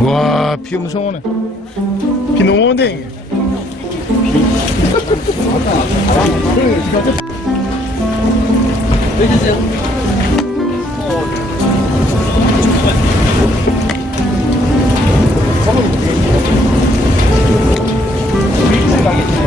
와, 비 엄청 오네. 비 너무 오는데, 이게. 와이드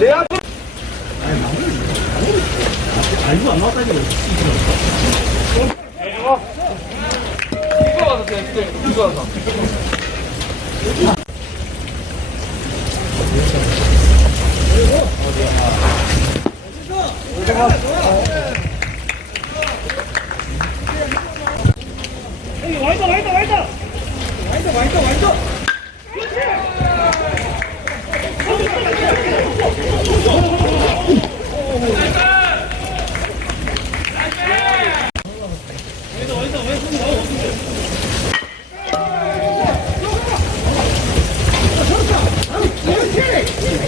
Yeah. Yeah.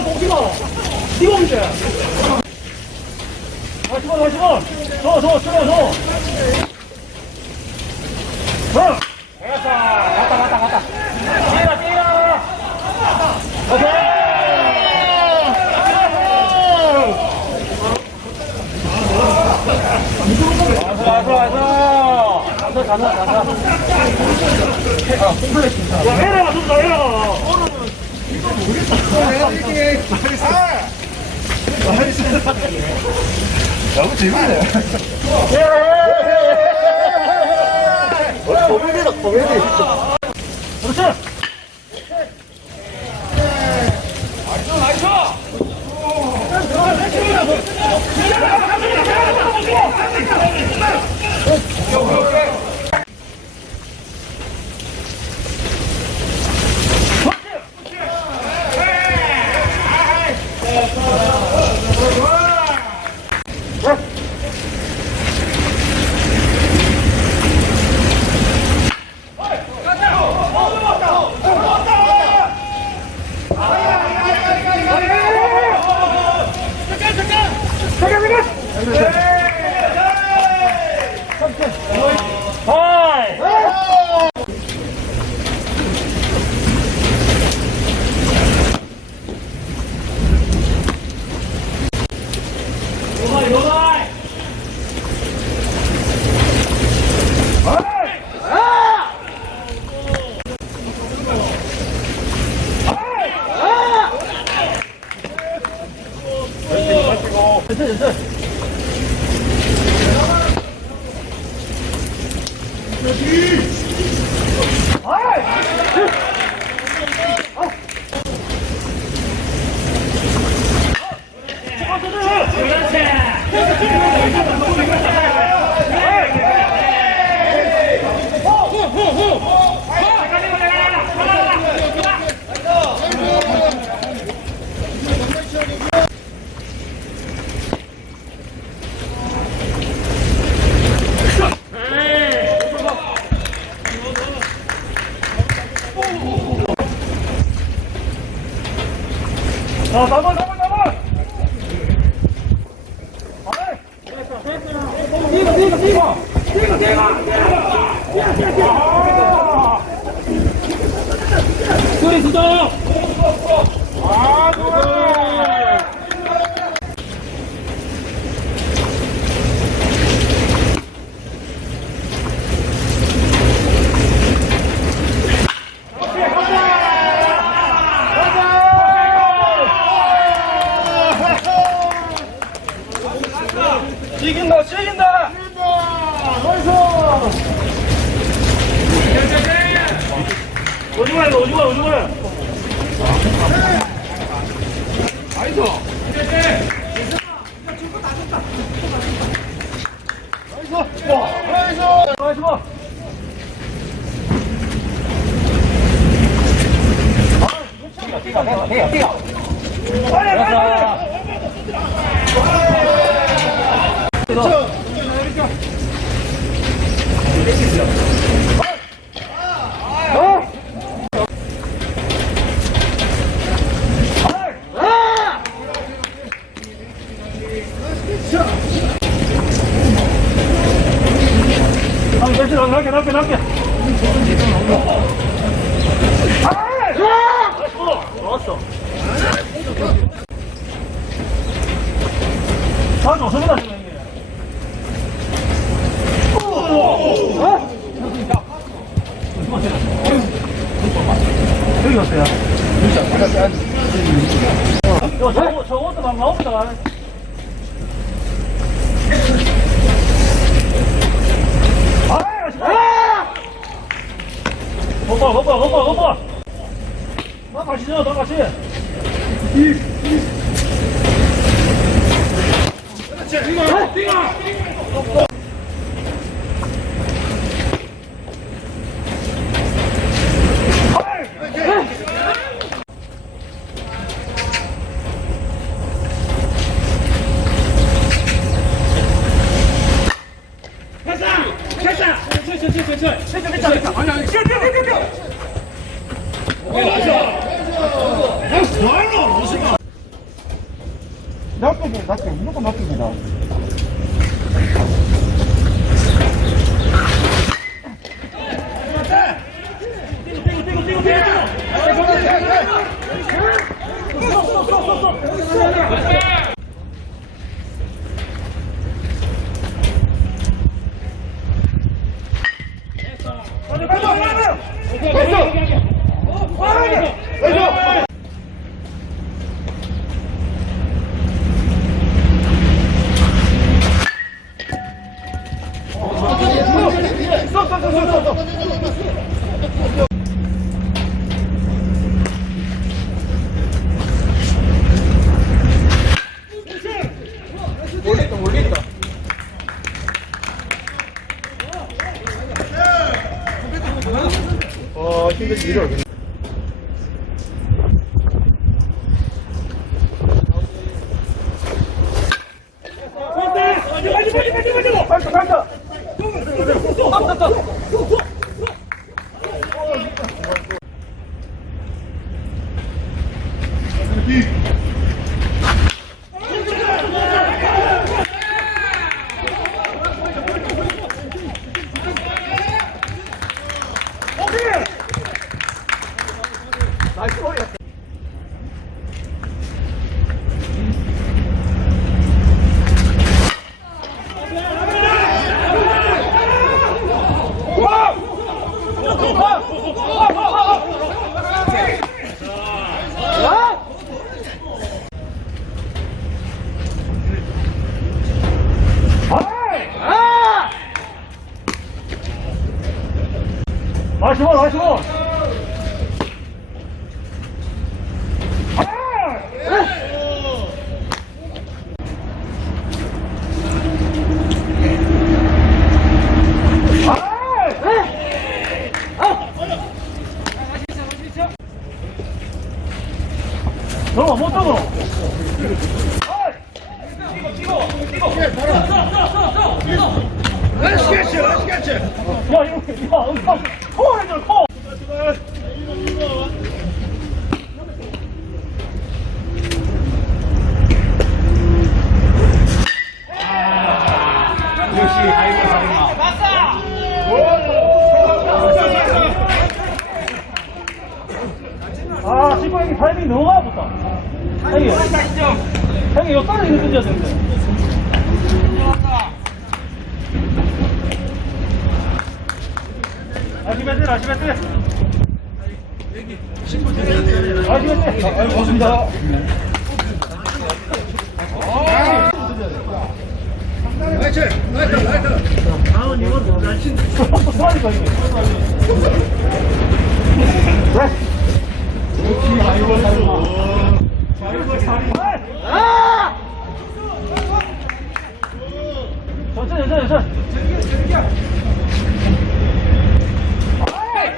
50원, 50원. 이거 문제야. 40원, 40원. 됐어. 갔다, 갔다, 갔다. 뛰어, 뛰어. 오케이. 가서 가서 해라 좀 해라 너무 재밌네. 코미디다, 코미디. 그렇지. 잠깐, 잠깐. 자, 잡아, 잡아, 잡아! 뛰고, 뛰고, 뛰고! 뛰고, 뛰고! 소리 수정! 아, 좋아! 이긴다, 이긴다! 오지 마요, 오지 마, 오지 마. 나이스! 나이스! 빨리, 빨리, 빨리! 한 며칠 안 나게 나게 나게. 나왔어. 아, 저, 저것도 막 나옵니다. 아! 오빠, 오빠, 오빠, 오빠! 다 같이 줘, 다 같이! 낚입니다, 아시베트, 아시베트. 아시베트. 아, 고맙습니다. 나이스 나이스 나이스 수고하니까, 이게. 아이고 잘했나. 아! 천천히, 천천히, 천천히.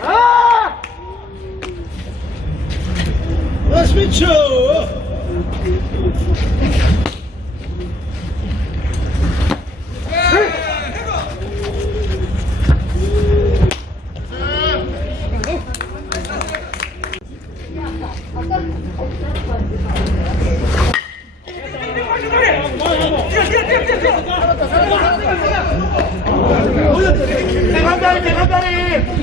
아! 나이 스 미쳐 대간다리 대간다리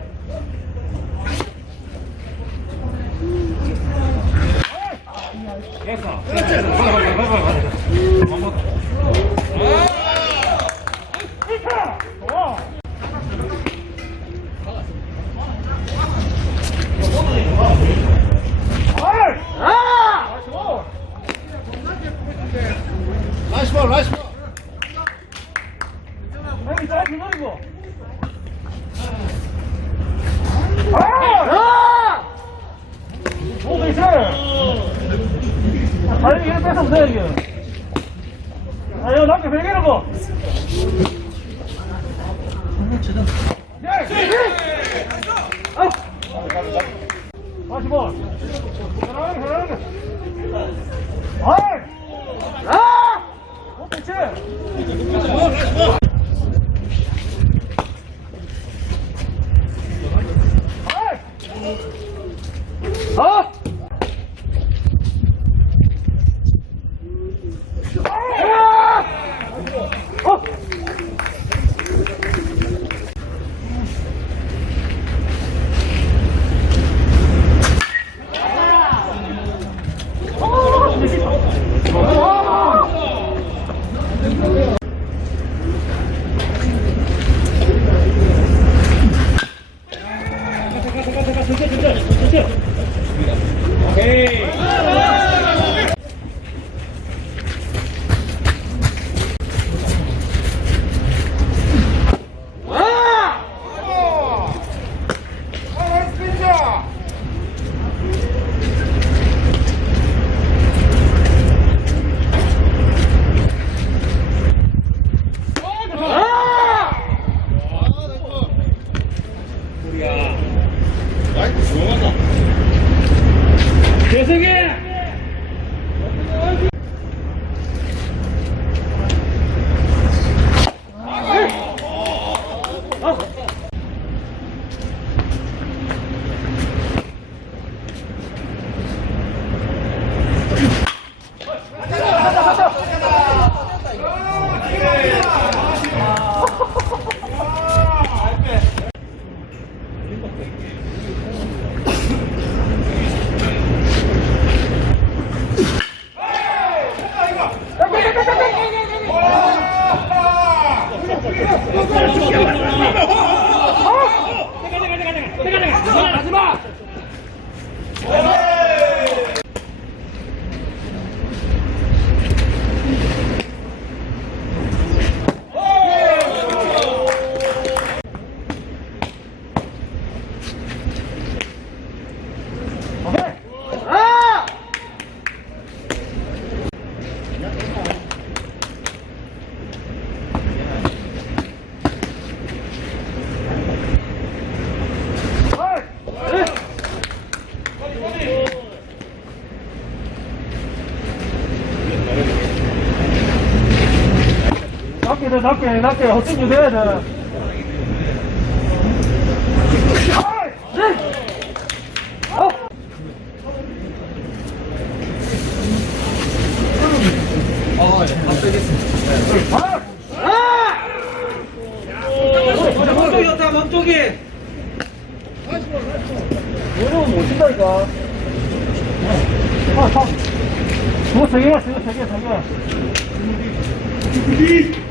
나이스 볼 나이스 볼 형이 짧게 노리고. 아! 오, 나이스! 다리 위로 뺏어 보세요, 이게. 아, 이거 남겨 베개라고. 아! 다시 볼. 편안하게, 편안하게. Okay. 낮게 돼, 낮게, 낮게. 헛짓 주세요, 돼. 멈쪽이 좋다 멈쪽이 이러면 못 친다니까. 아, 아. 저거 세 개야, 저거 세 개, 세 개.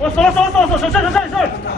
왔어, 왔어, 왔어, 왔어. 천천히, 천천히, 천천히.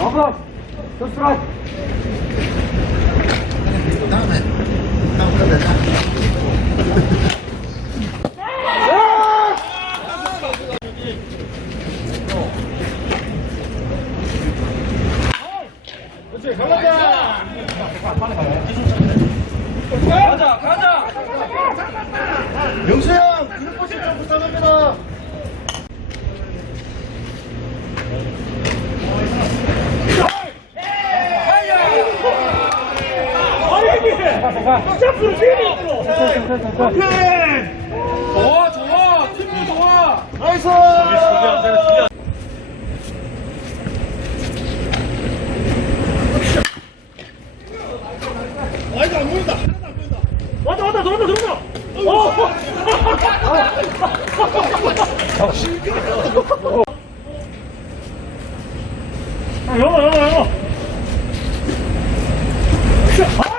아빠, 좋스라. 가자. 가자 영수 형, 그룹 보실 좀 부탁합니다. 좋아 좋아. 팀도 좋아. 나이스! 아이고, 안 보인다. 왔다, 왔다, 들어온다, 들어온다. 어! 아, 영어, 영어, 영어. 아,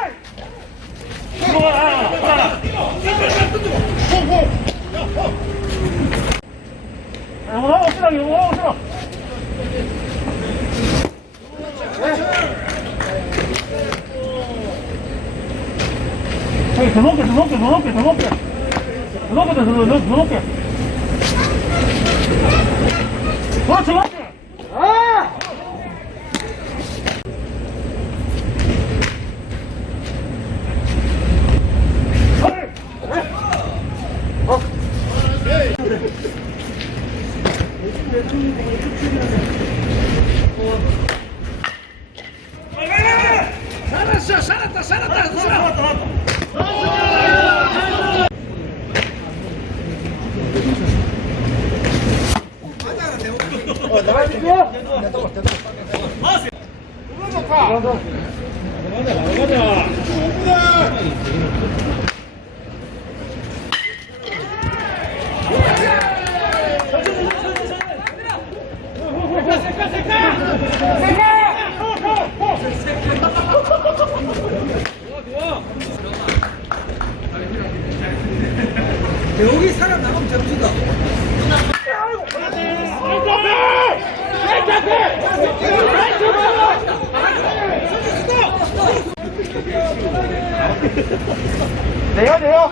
아. 영어 하고 쓰라, 영어 하고 쓰라. 저기 더 높게, 더 높게, 더 높게, 더 높게. 더 높게, 더 높게, 더 높게. 그렇지, 그렇지. 아! 살았어 살았다 살았다 살았다 여기 사람 나가면 잡힌다 내요, 내요.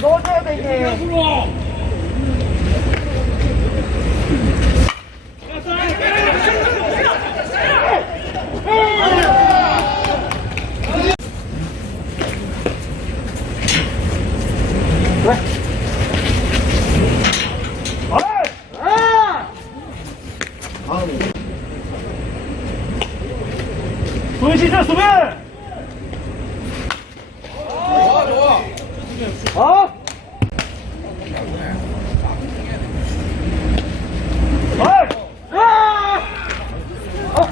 넣어줘야 돼, 이게. 수비 시작, 수비! 어? 어이! 아! 어?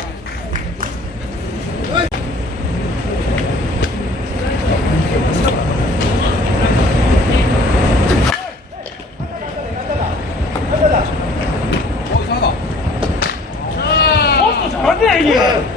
어, 또 잘하네, 이게.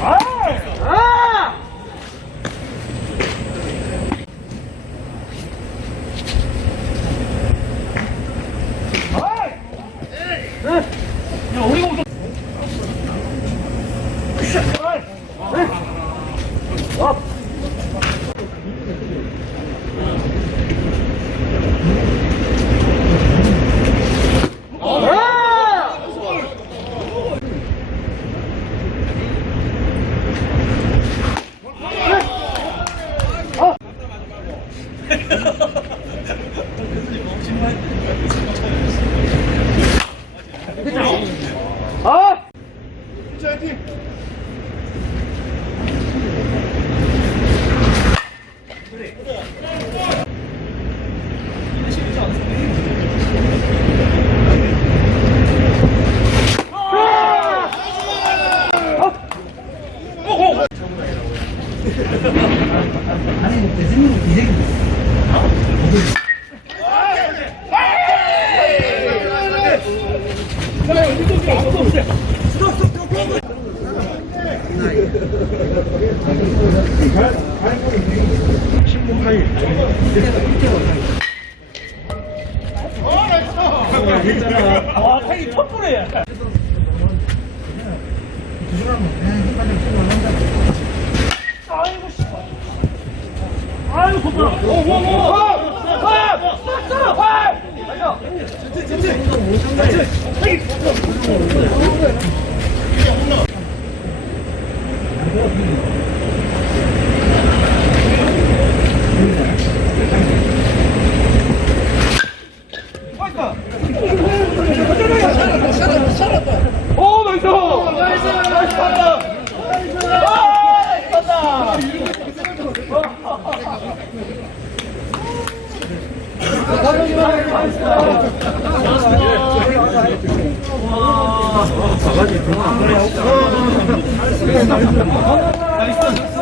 아! 아! 야, 우리가 우선. 업! 아! 와, 태기 첫 번에. 아이고, 씨. 오, 오, 오. 아! 아! 아! 오, 나이스! 나이스! 나이스! 간다! 아, 간다! 나이스!